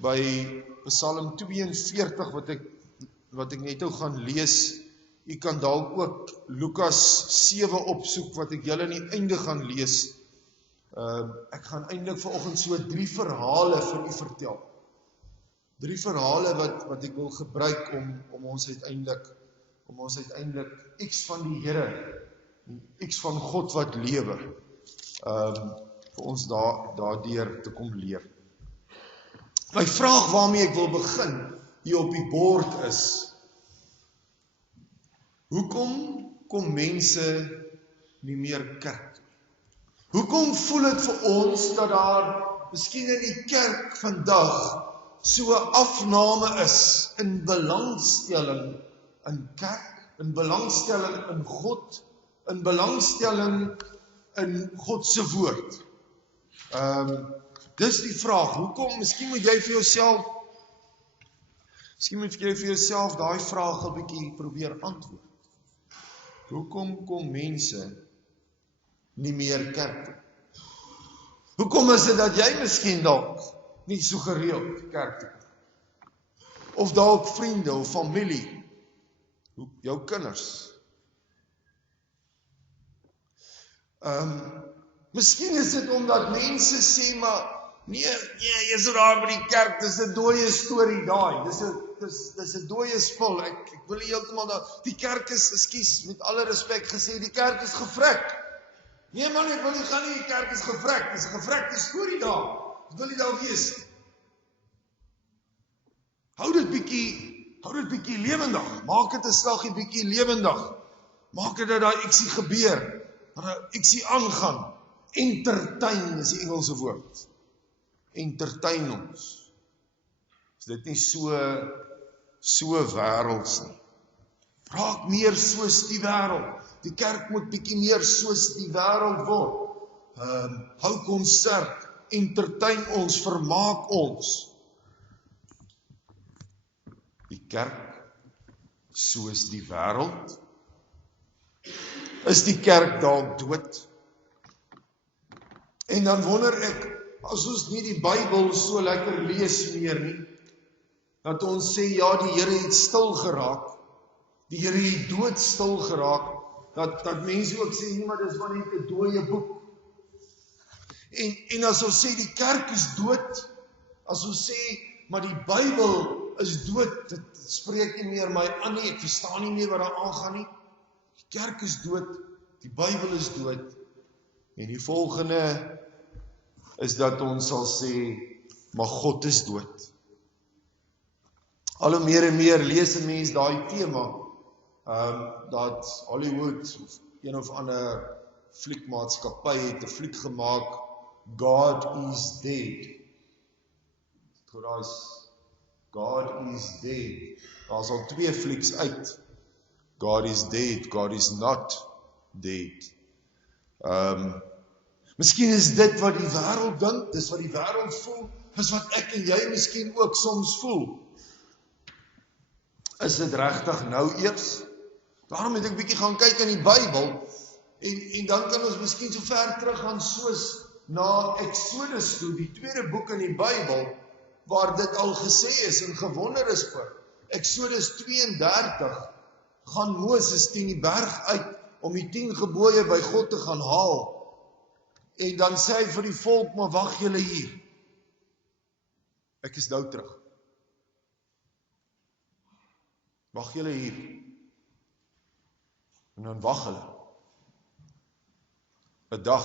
by Psalm 42 wat ek net nou gaan lees. U kan dalk ook Lukas 7 opsoek wat ek julle aan die einde gaan lees. Ek gaan eintlik vanoggend so 3 verhale vir u vertel. 3 verhale wat ek wil gebruik om ons uiteindelik iets van die Here, iets van God wat lewe, vir ons daardeur te kom leer. My vraag waarmee ek wil begin hier op die bord is: hoekom kom mense nie meer kerk toe? Hoekom voel dit vir ons dat daar miskien in die kerk vandag so 'n afname is in belangstelling in kerk, in belangstelling in God, in belangstelling in God se woord? Dis die vraag. Hoekom? Miskien moet jy vir jouself daai vraag 'n bietjie probeer antwoord. Hoekom kom mense nie meer kerk toe? Hoekom is dit dat jy miskien dalk nie so gereeld kerk toe kom? Of dalk vriende of familie, jou kinders. Miskien is dit omdat mense sê, maar nee, jy is daar by die kerk, dis 'n dooie storie daai, dis 'n dooie spul, ek wil nie heeltemal daar, die kerk is, ekskuus, met alle respek gesê, die kerk is gevrek. Nee man, ek wil nie gaan nie, die kerk is gevrek, dis 'n gevrekte storie daar, ek wil nie daar wees. Hou dit bietjie lewendig, maak dit 'n slaggie bietjie lewendig, maak dit dat daar ietsie gebeur, dat daar ietsie aangaan. Entertain is die Engelse woord. Entertain ons. Is dit nie so wêrelds nie? Raak meer soos die wêreld. Die kerk moet bietjie meer soos die wêreld word. Hou konsert, entertain ons, vermaak ons. Die kerk soos die wêreld? Is die kerk dalk dood? En dan wonder ek, as ons nie die Bybel so lekker lees meer nie, dat ons sê, ja, die Here het stil geraak, die Here het doodstil geraak, dat mense ook sê, nee, maar dis maar net 'n dooie boek. En as ons sê, die kerk is dood, as ons sê, maar die Bybel is dood, dit spreek nie meer my aan nie, ek verstaan nie meer wat daar aangaan nie. Die kerk is dood, die Bybel is dood, en die volgende is dat ons sal sê, maar God is dood. Al hoe meer en meer lees 'n mens daai tema, dat Hollywood of een of ander fliekmaatskappy het 'n fliek gemaak, God is dead. God is dead. Daar's al 2 flieks uit. God is dead, God is not dead. Miskien is dit wat die wêreld dink, dis wat die wêreld voel, is wat ek en jy miskien ook soms voel. Is dit regtig nou eers? Daarom het ek bietjie gaan kyk in die Bybel, en dan kan ons miskien so ver terug gaan soos na Exodus toe, die 2de boek in die Bybel, waar dit al gesê is en gewonder is oor. Exodus 32, gaan Moses teen die berg uit, om die 10 gebooie by God te gaan haal, en dan sê hy vir die volk, maar wag julle hier, ek is nou terug. Wag julle hier. En dan wag hulle. 'n dag.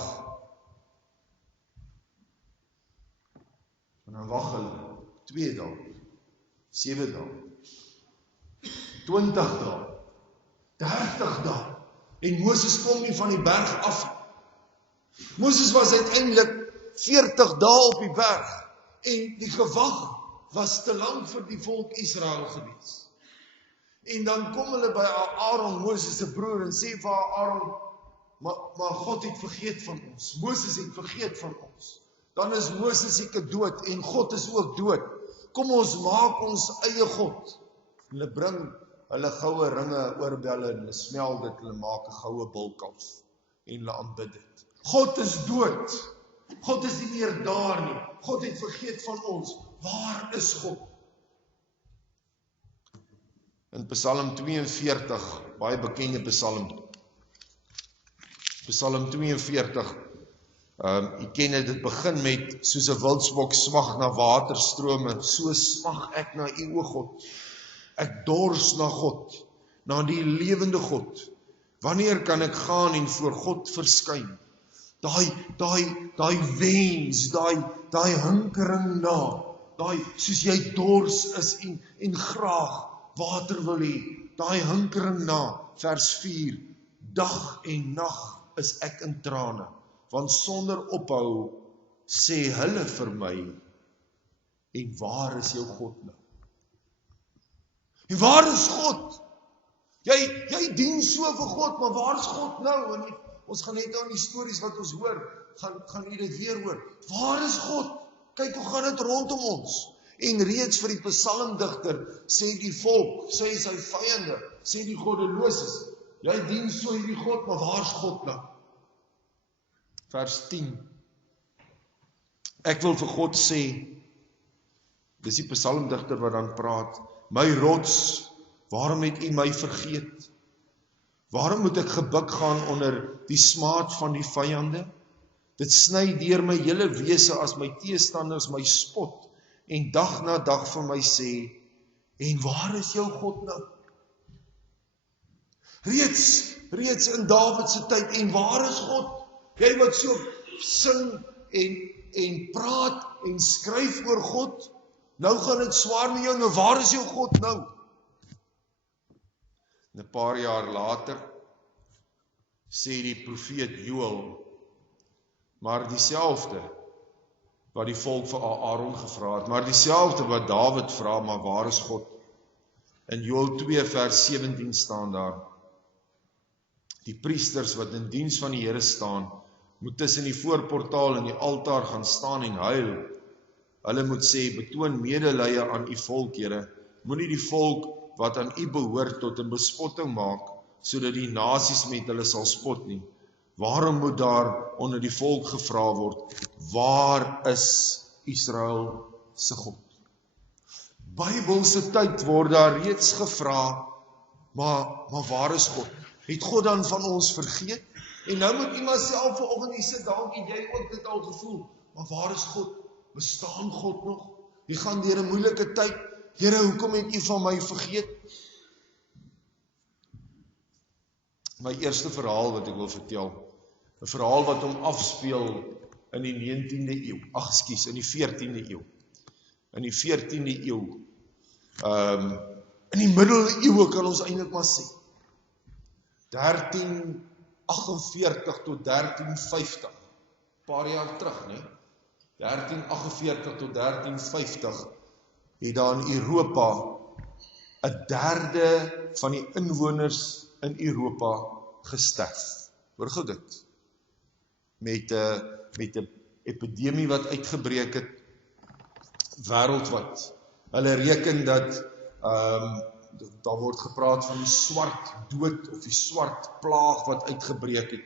En dan wag hulle 2 dae, 7 dae, 20 dae, 30 dae. En Moses kom nie van die berg af. Moses was uiteindelik 40 dae op die berg. En die gewag was te lank vir die volk Israel gewees. En dan kom hulle by Aaron, Moses se broer, en sê vir Aaron, maar God het vergeet van ons. Moses het vergeet van ons. Dan is Moses seker dood, en God is ook dood. Kom ons maak ons eie God. Hulle bring hulle goue ringe, oorbelle, en hulle smel dit, hulle maak 'n goue bulkalf, en hulle aanbid dit. God is dood. God is nie meer daar nie. God het vergeet van ons. Waar is God? In Psalm 42, baie bekende Psalm. Psalm 42, jy ken dit begin met, soos 'n wildsbok smag na waterstrome, so smag ek na U, o God. Ek dors na God, na die lewende God. Wanneer kan ek gaan en voor God verskyn? Daai wens, daai hinkering na, soos jy dors is en graag water wil hê, daai hinkering na, vers 4, dag en nag is ek in trane, want sonder ophou sê hulle vir my, en waar is jou God nou? En waar is God? Jy dien so vir God, maar waar is God nou? En ons gaan net aan die stories wat ons hoor, gaan jy dit weer hoor. Waar is God? Kyk hoe gaan dit rondom ons. En reeds vir die psalmdigter sê die volk, sê sy vyande, sê die goddeloses, jy dien so hierdie God, maar waar is God nou? Vers 10. Ek wil vir God sê, dis die psalmdigter wat dan praat, my rots, waarom het U my vergeet? Waarom moet ek gebuk gaan onder die smaad van die vyande? Dit sny deur my hele wese as my teestanders my spot en dag na dag vir my sê, en waar is jou God nou? Reeds in Dawid se tyd, en waar is God? Jy wat so sing en praat en skryf oor God, nou gaan dit swaar met jou, nou waar is jou God nou? En 'n paar jaar later sê die profeet Joël, maar dieselfde wat die volk vir Aaron gevra het, maar dieselfde wat Dawid vra, maar waar is God? In Joël 2 vers 17 staan daar, die priesters wat in diens van die Here staan, moet tussen die voorportaal en die altaar gaan staan en huil. Hulle moet sê, betoon medelee aan U volk, Here, moenie die volk wat aan U behoort tot 'n bespotting maak, sodat die nasies met hulle sal spot nie. Waarom moet daar onder die volk gevra word, waar is Israel se God? Bybelse tyd word daar reeds gevra, maar waar is God? Het God dan van ons vergeet? En nou moet iemand self vanoggend hier sit, dalk het jy ook dit al gevoel, maar waar is God? Bestaan God nog? Jy gaan deur 'n moeilike tyd. Here, hoekom het U van my vergeet? My eerste verhaal wat ek wil vertel, 'n verhaal wat hom afspeel in die 19de eeu, in die 14de eeu. In die 14de eeu. In die middeleeue kan ons eintlik maar sê. 1348 tot 1350. Paar jaar terug, né? 1348 tot 1350 het daar in Europa 1/3 van die inwoners in Europa gesterf. Hoor gou dit. Met 'n epidemie wat uitgebreek het wêreldwyd. Hulle reken dat daar word gepraat van die swart dood of die swart plaag wat uitgebreek het.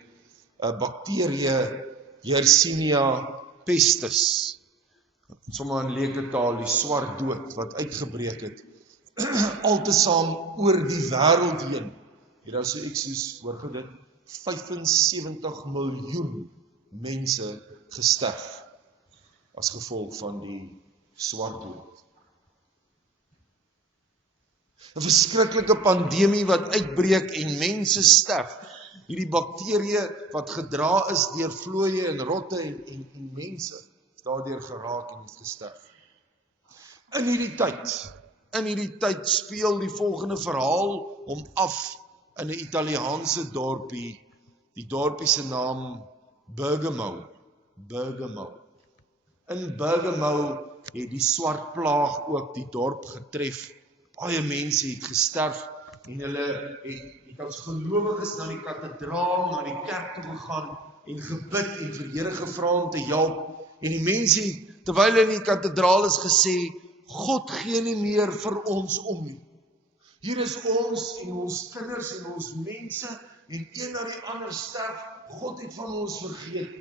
Bakterie Yersinia pestis. Sommige in leeketaal die swart dood wat uitgebreek het. Altesaam oor die wêreld heen. Het daar so ek soos, hoor gou dit, 75 miljoen mense gesterf as gevolg van die swart dood. 'n verskriklike pandemie wat uitbreek en mense sterf. Hierdie bakterieë wat gedra is deur vlooie en rotte en mense is daardeur geraak en het gesterf. In hierdie tyd speel die volgende verhaal hom af in 'n Italiaanse dorpie. Die dorpie se naam Bergamo. In Bergamo het die swart plaag ook die dorp getref. Baie mense het gesterf en hulle het as gelowiges na die kathedraal, na die kerk toe gegaan en gebid en vir Here gevra om te help. En die mense het, terwyl hulle in die kathedraal is, gesê, God gee nie meer vir ons om nie. Hier is ons en ons kinders en ons mense en een na die ander sterf. God het van ons vergeet.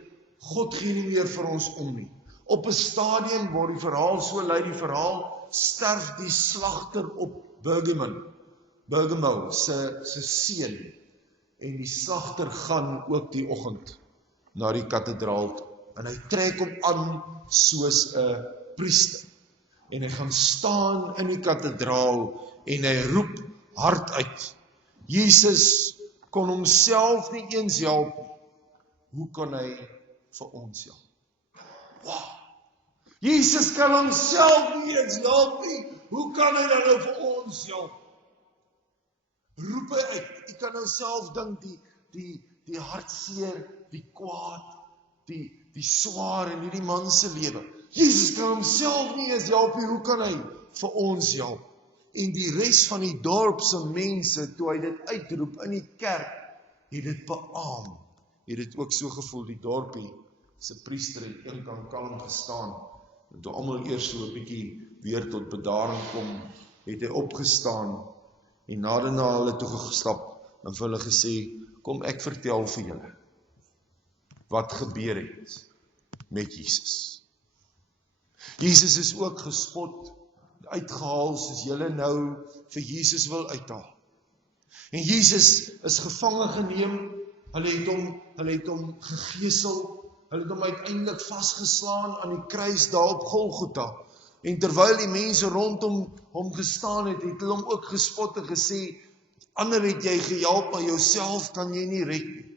God gee nie meer vir ons om nie. Op 'n stadium waar die verhaal so lei, die verhaal, sterf die slagter op Bergamo se seun, en die slagter gaan ook die oggend na die kathedraal toe, en hy trek hom aan soos 'n priester, en hy gaan staan in die kathedraal, en hy roep hard uit, Jesus kon homself nie eens help nie, hoe kan hy vir ons help? Wow! Jesus kan homself nie eens help nie, hoe kan hy dan nou vir ons help? Roep hy uit, jy kan nou self dink, die hartseer, die kwaad, die swaar in hierdie man se lewe. Jesus kan homself nie eens help nie, hoe kan hy vir ons help? En die res van die dorp se mense, toe hy dit uitroep in die kerk, het dit beaam. Het dit ook so gevoel, die dorpie se priester het eenkant kalm gestaan, en toe almal eers so 'n bietjie weer tot bedaring kom, het hy opgestaan, en nader na hulle toe gestap, en vir hulle gesê, kom ek vertel vir julle, wat gebeur het met Jesus. Jesus is ook gespot, uitgehaal, soos julle nou vir Jesus wil uithaal. En Jesus is gevange geneem, hulle het hom gegeesel, hulle het hom uiteindelik vasgeslaan aan die kruis daar op Golgotha. En terwyl die mense rondom hom gestaan het, het hulle hom ook gespot en gesê, ander het jy gehelp, maar jouself kan jy nie red nie.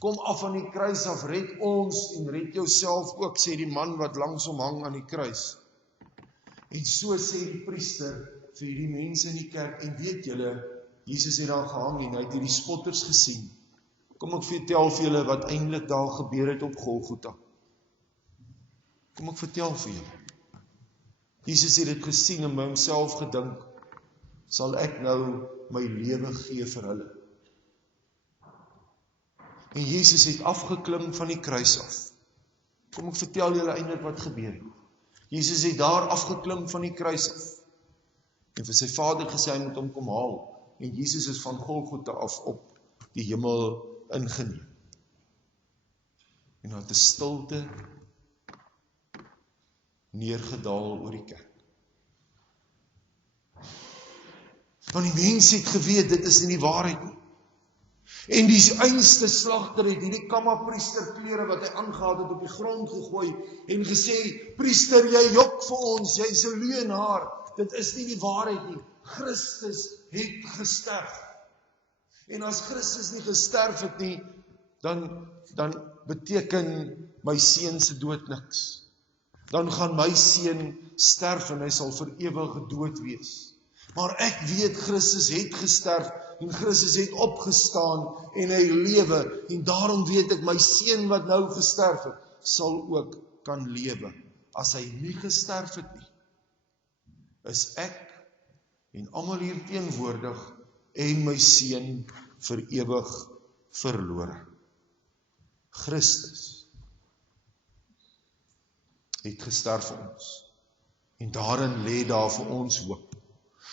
Kom af van die kruis af, red ons en red jouself ook, sê die man wat langs hom hang aan die kruis. En so sê die priester vir die mense in die kerk, en weet julle, Jesus het daar gehang en hy het die spotters gesien. Kom ek vertel vir julle wat eintlik daar gebeur het op Golgotha. Kom ek vertel vir julle. Jesus het dit gesien en by homself gedink, sal ek nou my lewe gee vir hulle. En Jesus het afgeklim van die kruis af. Kom ek vertel julle eintlik wat gebeur het. Jesus het daar afgeklim van die kruis af, en vir sy Vader gesê hy moet hom kom haal, en Jesus is van Golgotha af op die hemel ingeneem. En daar het 'n stilte neergedaal oor die kerk. Want die mense het geweet, dit is nie die waarheid nie. En die einste slagter het hierdie kammerpriesterklere wat hy aangehad het op die grond gegooi en gesê, priester, jy jok vir ons, jy is 'n leienaar, dit is nie die waarheid nie. Christus het gesterf. En as Christus nie gesterf het nie, dan beteken my seun se dood niks. Dan gaan my seun sterf en hy sal vir ewig gedood wees. Maar ek weet Christus het gesterf en Christus het opgestaan en hy lewe, en daarom weet ek my seun wat nou gesterf het, sal ook kan lewe. As hy nie gesterf het nie, is ek en almal hier teenwoordig en my seun vir ewig verlore. Christus het gesterf vir ons, en daarin lê daar vir ons hoop.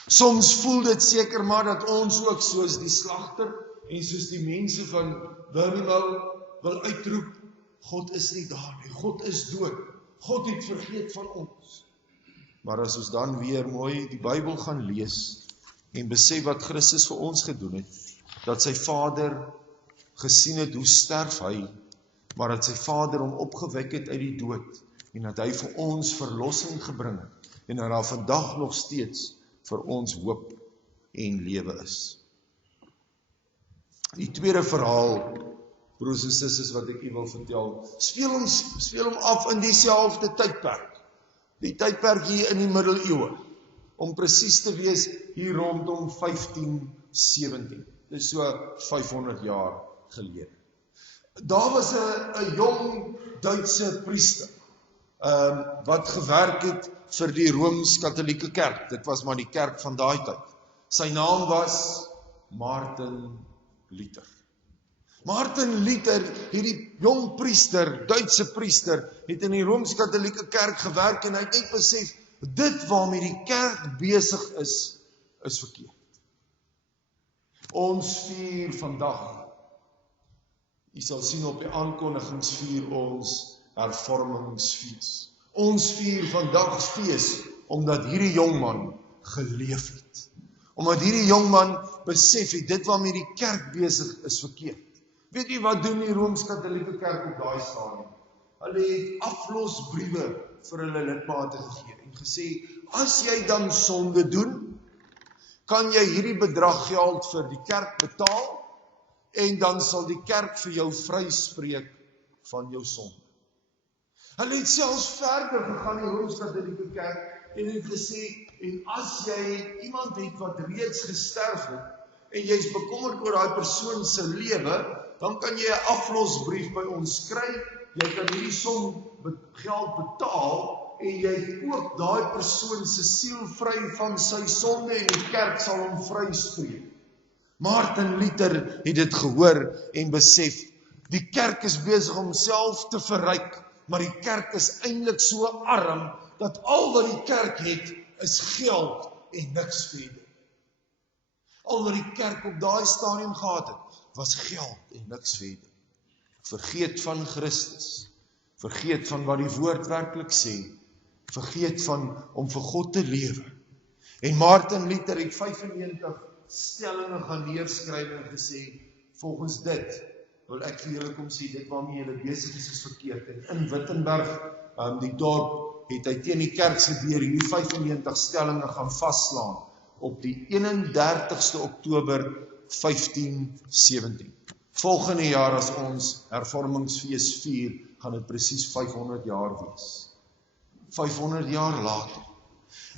Soms voel dit seker maar dat ons ook soos die slagter en soos die mense van Bergamo wil uitroep, God is nie daar nie, God is dood, God het vergeet van ons. Maar as ons dan weer mooi die Bybel gaan lees en besef wat Christus vir ons gedoen het, dat sy Vader gesien het hoe sterf hy, maar dat sy Vader hom opgewek het uit die dood, en dat hy vir ons verlossing gebring het, en dat daar vandag nog steeds vir ons hoop en lewe is. Die tweede verhaal, broers en susters, wat ek u wil vertel, speel hom af in dieselfde tydperk. Die tydperk hier in die middeleeue, om presies te wees hier rondom 1517. Dis so 500 jaar gelede. Daar was 'n jong Duitse priester, wat gewerk het vir die Rooms-Katholieke kerk. Dit was maar die kerk van daai tyd. Sy naam was Martin Luther. Martin Luther, hierdie jong priester, Duitse priester, het in die Rooms-Katholieke kerk gewerk en hy het net besef, dit waarmee die kerk besig is verkeerd. Ons vier vandag U sal sien op die aankondigings vier ons hervormingsfees. Ons vier vandag fees, omdat hierdie jongman geleef het. Omdat hierdie jongman besef het, dit waarmee die kerk besig is verkeerd. Weet jy wat doen die Rooms-Katolieke Kerk op daai stadium? Hulle het aflosbriewe vir hulle lidmate gegee en gesê, as jy dan sonde doen, kan jy hierdie bedrag geld vir die kerk betaal, en dan sal die kerk vir jou vryspreek van jou sonde. Hulle het selfs verder gegaan in die Rooms-Katolieke Kerk en het gesê, en as jy iemand het wat reeds gesterf het, en jy is bekommerd oor daai persoon se lewe, dan kan jy 'n aflosbrief by ons skryf, jy kan hierdie som geld betaal, en jy koop daai persoon se siel vry van sy sonde, en die kerk sal hom vryspreek. Martin Luther het dit gehoor en besef, die kerk is besig om homself te verryk, maar die kerk is eintlik so arm, dat al wat die kerk het, is geld en niks verder. Al wat die kerk op daai stadium gehad het, was geld en niks verder. Vergeet van Christus, vergeet van wat die woord werklik sê, vergeet van om vir God te lewe. En Martin Luther het 95 stellinge gaan neerskryf en gesê, volgens dit wil ek vir julle kom sê, dit waarmee julle besig is verkeerd. En in Wittenberg, die dorp, het hy teen die kerk se deur hierdie 95 stellinge gaan vastslaan op die 31ste Oktober 1517. Volgende jaar as ons hervormingsfees vier, gaan dit presies 500 jaar wees. 500 jaar later.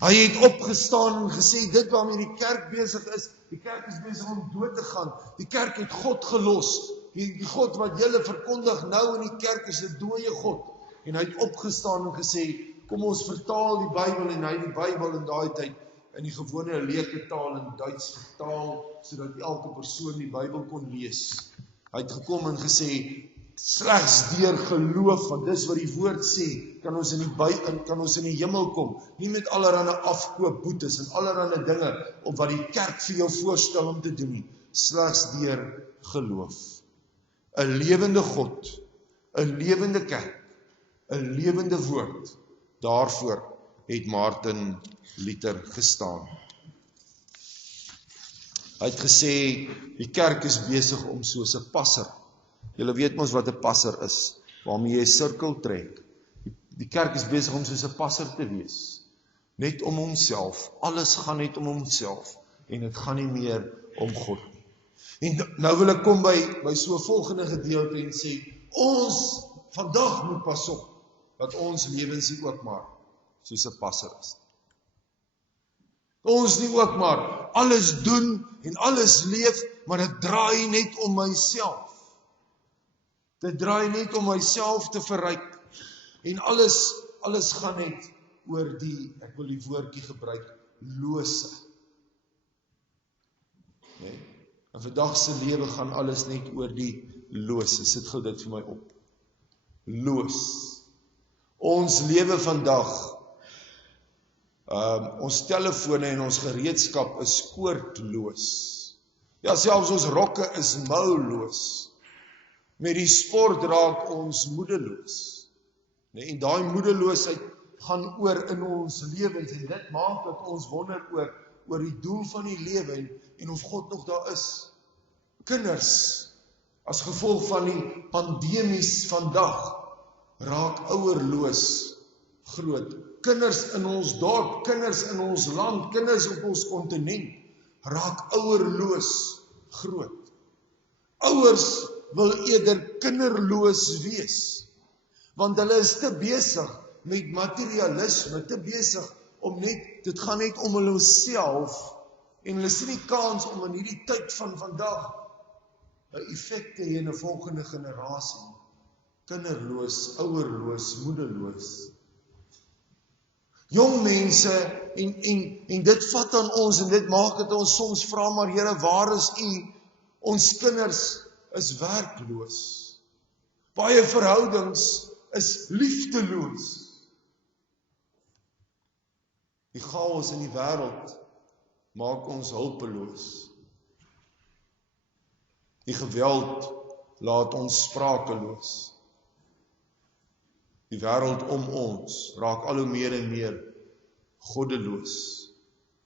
Hy het opgestaan en gesê, dit waarmee die kerk besig is, die kerk is besig om dood te gaan. Die kerk het God gelos. Die God wat julle verkondig nou in die kerk is 'n dooie God. En hy het opgestaan en gesê, kom ons vertaal die Bybel, en hy het die Bybel in daai tyd in die gewone leuke taal in Duits vertaal, sodat elke persoon die Bybel kon lees. Hy het gekom en gesê, slegs deur geloof, want dis wat die woord sê, kan ons in die hemel kom, nie met allerlei afkoopboetes en allerlei dinge, op wat die kerk vir jou voorstel om te doen nie, slegs deur geloof. 'n lewende God, 'n lewende kerk, 'n lewende woord, daarvoor het Martin Luther gestaan. Hy het gesê, die kerk is besig om soos 'n passer. Julle weet mos wat 'n passer is, waarmee jy 'n sirkel trek. Die kerk is besig om soos 'n passer te wees. Net om homself. Alles gaan net om homself. En dit gaan nie meer om God nie. En nou wil ek kom by so 'n volgende gedeelte en sê, ons vandag moet pas op, dat ons lewens nie ook maar soos 'n passer is. Ons nie ook maar alles doen en alles leef, maar dit draai net om myself. Dit draai net om myself te verryk. En alles gaan net oor ek wil die woordjie gebruik, lose. Nee? In vandag se lewe gaan alles net oor die lose. Sit gou dit vir my op. Loos. Ons lewe vandag, ons telefone en ons gereedskap is koordloos. Ja, selfs ons rokke is mouloos. Met die sport raak ons moedeloos. Nee, en daai moedeloosheid gaan oor in ons lewens, en dit maak dat ons wonder oor die doel van die lewe en of God nog daar is. Kinders, as gevolg van die pandemies vandag, raak ouerloos groot. Kinders in ons dorp, kinders in ons land, kinders op ons kontinent, raak ouerloos groot. Ouers wil eerder kinderloos wees, want hulle is te besig met materialisme, te besig om dit gaan net om hulle self, en hulle sien nie kans om in hierdie tyd van vandag 'n effek te hê in 'n volgende generasie. Kinderloos, ouerloos, moedeloos. Jong mense, en dit vat aan ons, en dit maak dat ons soms vra, maar Here, waar is U? Ons kinders is werkloos. Baie verhoudings is liefdeloos. Die chaos in die wêreld maak ons hulpeloos. Die geweld laat ons sprakeloos. Die wêreld om ons raak al hoe meer en meer goddeloos,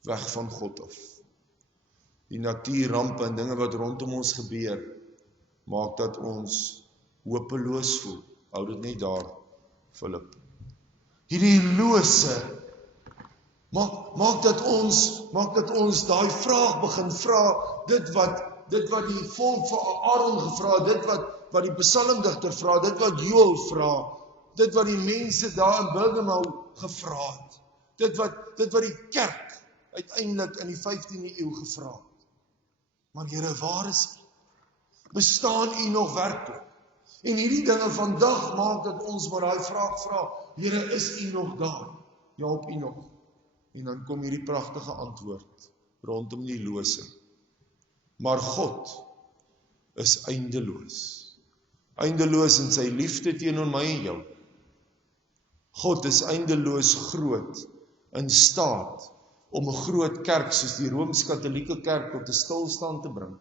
weg van God af. Die natuurrampe en dinge wat rondom ons gebeur, maak dat ons hopeloos voel. Hou dit net daar, Philip. Hierdie lose maak dat ons daai vraag begin vra, dit wat die volk van Aaron gevra, dit wat die psalmdigter vra, dit wat Joel vra, dit wat die mense daar in Bergamo gevra het, dit wat die kerk uiteindelik in die 15de eeu gevra het. Maar Here, waar is U? Bestaan U nog werklik? En hierdie dinge vandag maak dat ons maar daai vraag vra, Here, is U nog daar? Ja, op U nog. En dan kom hierdie pragtige antwoord rondom die losing. Maar God is eindeloos. Eindeloos in sy liefde teenoor my en jou. God is eindeloos groot, in staat om 'n groot kerk soos die Rooms-Katolieke kerk tot 'n stilstand te bring.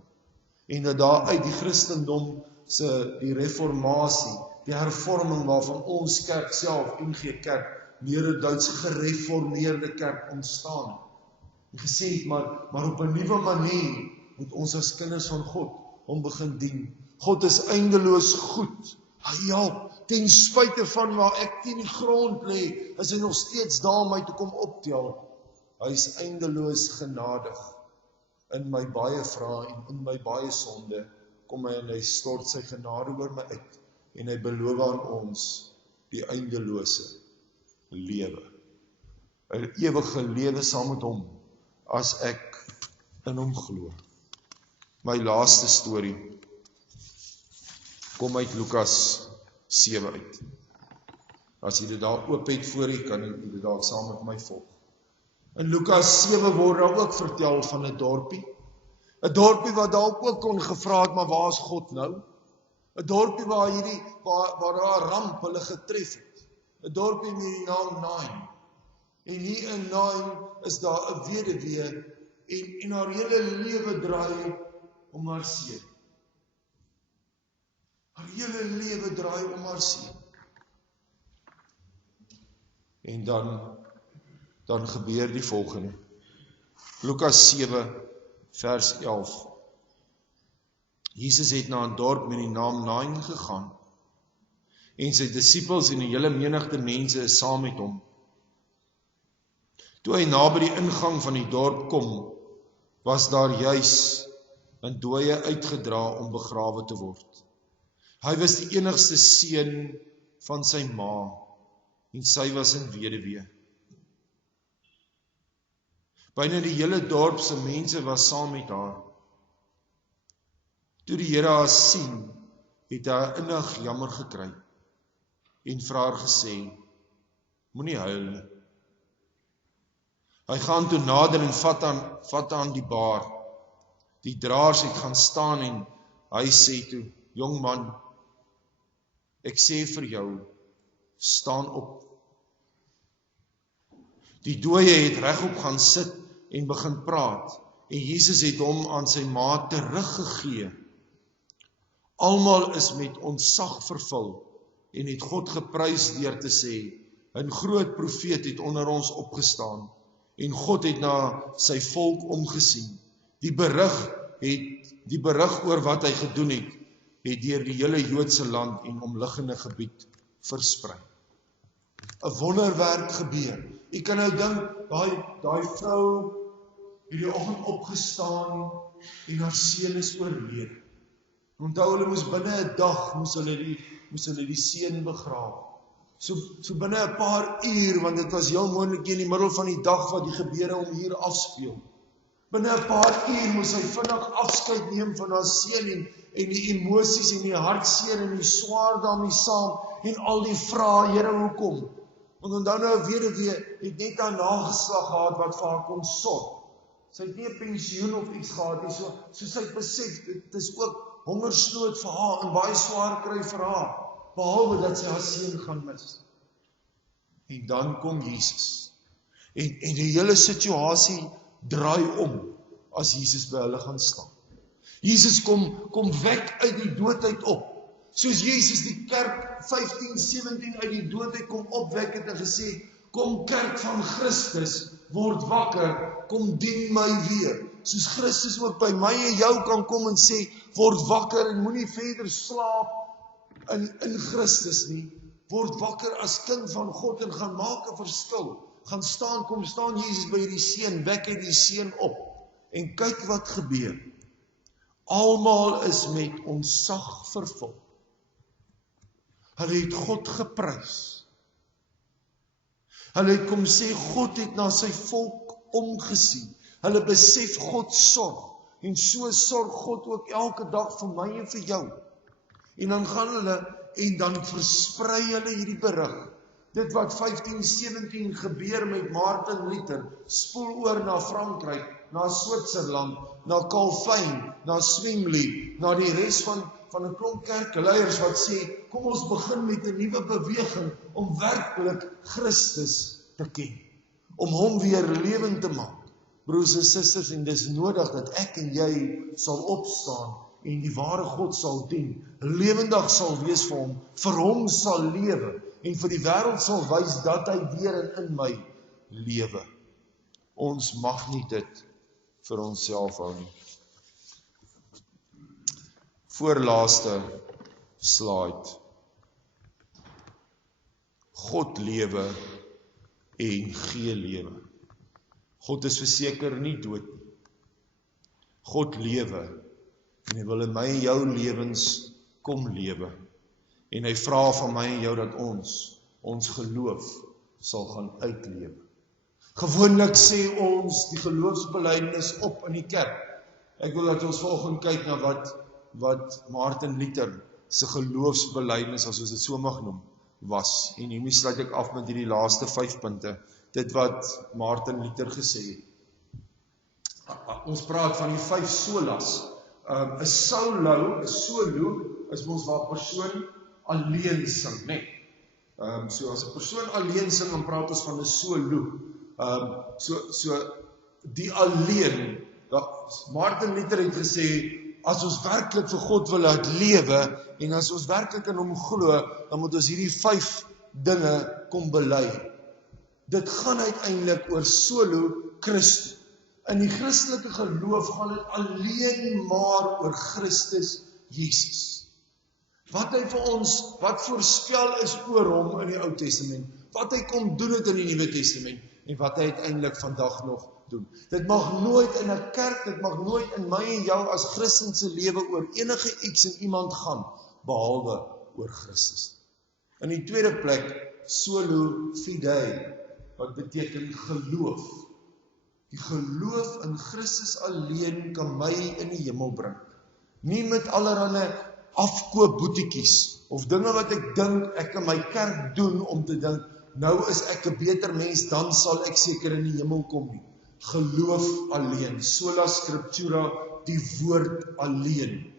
En dat daar uit die Christendom die reformatie, die hervorming waarvan ons kerk self, NG Kerk, Nederduits gereformeerde kerk ontstaan. En gesê het, maar op 'n nuwe manier moet ons as kinders van God hom begin dien. God is eindeloos goed. Hy help, ten spyte van waar ek teen die grond lê, is hy nog steeds daar om my te kom optel. Hy is eindeloos genadig. In my baie vrae en in my baie sonde, kom hy en hy stort sy genade oor my uit. En hy beloof aan ons die eindelose lewe. 'n ewige lewe saam met hom, as ek in hom glo. My laaste storie kom uit Lukas 7 uit. As jy dit daar oop het voor jy, kan jy dit daar saam met my volg. In Lukas 7 word daar ook vertel van 'n dorpie. 'n dorpie wat dalk ook kon gevra het, maar waar is God nou? 'n dorpie waar daar 'n ramp hulle getref het. 'n dorpie met die naam Nain. En hier in Nain is daar 'n weduwee en haar hele lewe draai om haar seun. Haar hele lewe draai om haar seun. En dan gebeur die volgende. Lukas 7 vers 11. Jesus het na 'n dorp met die naam Nain gegaan. En sy disippels en die hele menigte mense is saam met hom. Toe hy naby die ingang van die dorp kom, was daar juis 'n dooie uitgedra om begrawe te word. Hy was die enigste seun van sy ma en sy was 'n weduwee. Byna die hele dorp se mense was saam met haar. Toe die Here haar sien, het hy innig jammer gekry en vir haar gesê, moenie huil nie. Hy gaan toe nader en vat aan die baar. Die draers het gaan staan en hy sê toe, jong man, ek sê vir jou, staan op. Die dooie het regop gaan sit en begin praat, en Jesus het hom aan sy ma teruggegee. Almal is met ontzag vervul, en het God geprys deur te sê, 'n groot profeet het onder ons opgestaan, en God het na sy volk omgesien. Die berig oor wat hy gedoen het deur die hele Joodse land en omliggende gebied versprei. 'n Wonderwerk gebeur. Jy kan nou dink, daai vrou het die oggend opgestaan en haar seun is oorlede. Onthou, hulle moes binne 'n dag moes hulle die seun begrawe. So binne 'n paar uur, want dit was heel moontlik in die middel van die dag wat die gebeure om hier afspeel. Binne 'n paar uur moes hy vinnig afskeid neem van haar seun en die emosies en die hartseer en die swaar daarmee saam en al die vrae, Here, hoekom? Want onthou nou, 'n weduwee het net haar nageslag gehad wat vir haar kon sorg. Sy het nie 'n pensioen of iets gehad nie, so sy het besef, dit is ook hongersnood vir haar en baie swaar kry vir haar, behalwe dat sy haar seun gaan mis. En dan kom Jesus. En die hele situasie draai om as Jesus by hulle gaan staan. Jesus kom wek uit die doodheid op. Soos Jesus die kerk 15-17 uit die doodheid kom opwek het en gesê, kom kerk van Christus, word wakker, kom dien my weer. Soos Christus ook by my en jou kan kom en sê, word wakker en moenie verder slaap in Christus nie. Word wakker as kind van God en gaan maak 'n verskil. Gaan staan, kom staan Jesus by hierdie seun, wek hy die seun op. En kyk wat gebeur. Almal is met ontzag vervul. Hulle het God geprys. Hulle het kom sê, God het na sy volk omgesien. Hulle besef God sorg. En so sorg God ook elke dag vir my en vir jou. En dan gaan hulle, en dan versprei hulle hierdie berig. Dit wat 15-17 gebeur met Martin Luther, spoel oor na Frankryk, na Switserland, na Calvin, na Zwingli, na die res van 'n klomp kerkleiers wat sê, kom ons begin met 'n nuwe beweging om werklik Christus te ken, om hom weer lewend te maak. Broers en susters, en dis nodig dat ek en jy sal opstaan en die ware God sal dien, lewendig sal wees vir hom sal lewe, en vir die wêreld sal wys dat hy weer in my lewe. Ons mag nie dit vir onsself hou nie. Voorlaaste slide. God lewe en gee lewe. God is verseker nie dood nie. God lewe en hy wil in my en jou lewens kom lewe. En hy vra van my en jou dat ons geloof sal gaan uitlewe. Gewoonlik sê ons die geloofsbelijdenis op in die kerk. Ek wil dat ons vanoggend kyk na wat Martin Luther se geloofsbelijdenis, as ons dit so mag noem, was. En hiermee sluit ek af met hierdie laaste 5 punte. Dit wat Martin Luther gesê het. Ons praat van die 5 solas. 'n solo is mos waar 'n persoon alleen sing, né? So as 'n persoon alleen sing, dan praat ons van 'n solo. So die alleen, Martin Luther het gesê, as ons werklik vir God wil laat lewe, en as ons werklik in hom glo, dan moet ons hierdie 5 dinge kom bely. Dit gaan uiteindelik oor solo Christus. In die Christelike geloof gaan dit alleen maar oor Christus Jesus. Wat hy vir ons, wat voorspel is oor hom in die Ou Testament, wat hy kom doen het in die Nuwe Testament, en wat hy uiteindelik vandag nog doen. Dit mag nooit in 'n kerk, dit mag nooit in my en jou as Christen se lewe oor enige iets en iemand gaan, behalwe oor Christus. In die tweede plek, solo fidei, wat beteken geloof. Die geloof in Christus alleen kan my in die hemel bring. Nie met allerlei afkoopboetiekies, of dinge wat ek dink ek in my kerk doen om te dink, nou is ek 'n beter mens, dan sal ek seker in die hemel kom nie. Geloof alleen, sola scriptura, die woord alleen.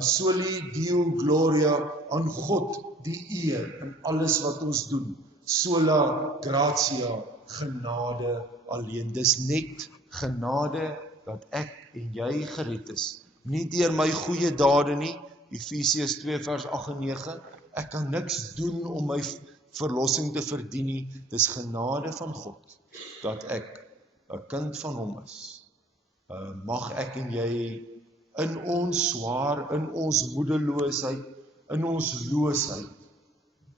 Soli Deo Gloria, aan God die eer in alles wat ons doen. Sola gratia, genade alleen. Dis net genade dat ek en jy gered is. Nie deur my goeie dade nie, Efesiërs 2 vers 8 en 9. Ek kan niks doen om my verlossing te verdien nie. Dis genade van God dat ek 'n kind van hom is. Mag ek en jy in ons swaar, in ons moedeloosheid, in ons loosheid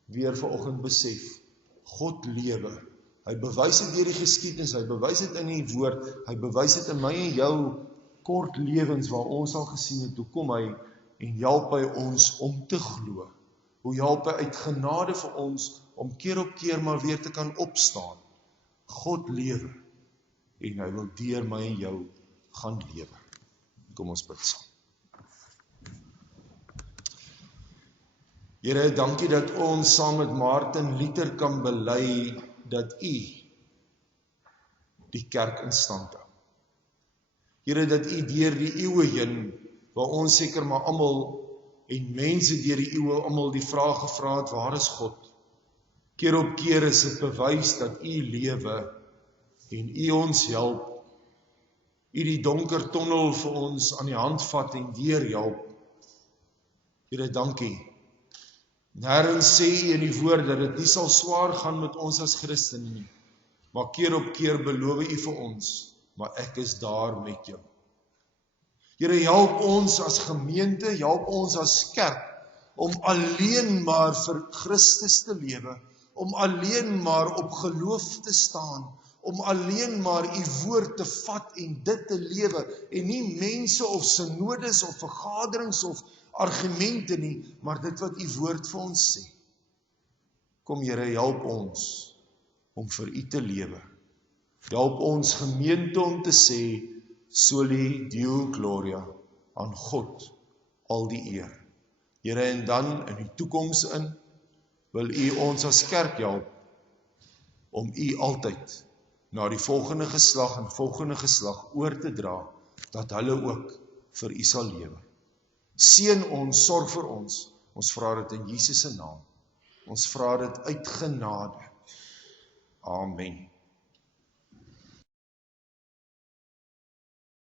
weer vanoggend besef, God lewe. Hy bewys dit deur die geskiedenis, hy bewys dit in die woord, hy bewys dit in my en jou kort lewens waar ons al gesien het, hoe kom hy en help hy ons om te glo. Hoe help hy uit genade vir ons om keer op keer maar weer te kan opstaan. God lewe en hy wil deur my en jou gaan lewe. Kom ons bid saam. Here, dankie dat ons saam met Martin Luther kan bely dat U die kerk in stand hou. Here, dat U deur die eeue heen, waar ons seker maar almal en mense deur die eeue almal die vraag gevra het, waar is God? Keer op keer is dit bewys dat U lewe en U ons help U die donker tonnel vir ons aan die hand vat en deurhelp. Here, dankie. Nêrens sê U in die woord dat dit nie sal swaar gaan met ons as Christene nie. Maar keer op keer beloof U vir ons, maar ek is daar met jou. Here, help ons as gemeente, help ons as kerk, om alleen maar vir Christus te lewe, om alleen maar op geloof te staan, om alleen maar U woord te vat en dit te lewe, en nie mense of synodes of vergaderings of argumente nie, maar dit wat U woord vir ons sê. Kom Here, help ons om vir U te lewe. Help ons gemeente om te sê, Soli Deo Gloria, aan God al die eer. Here, en dan in die toekoms in, wil U ons as kerk help, om U altyd na die volgende geslag oor te dra, dat hulle ook vir U sal lewe. Seën ons, sorg vir ons vra dit in Jesus se naam. Ons vra dit uit genade. Amen.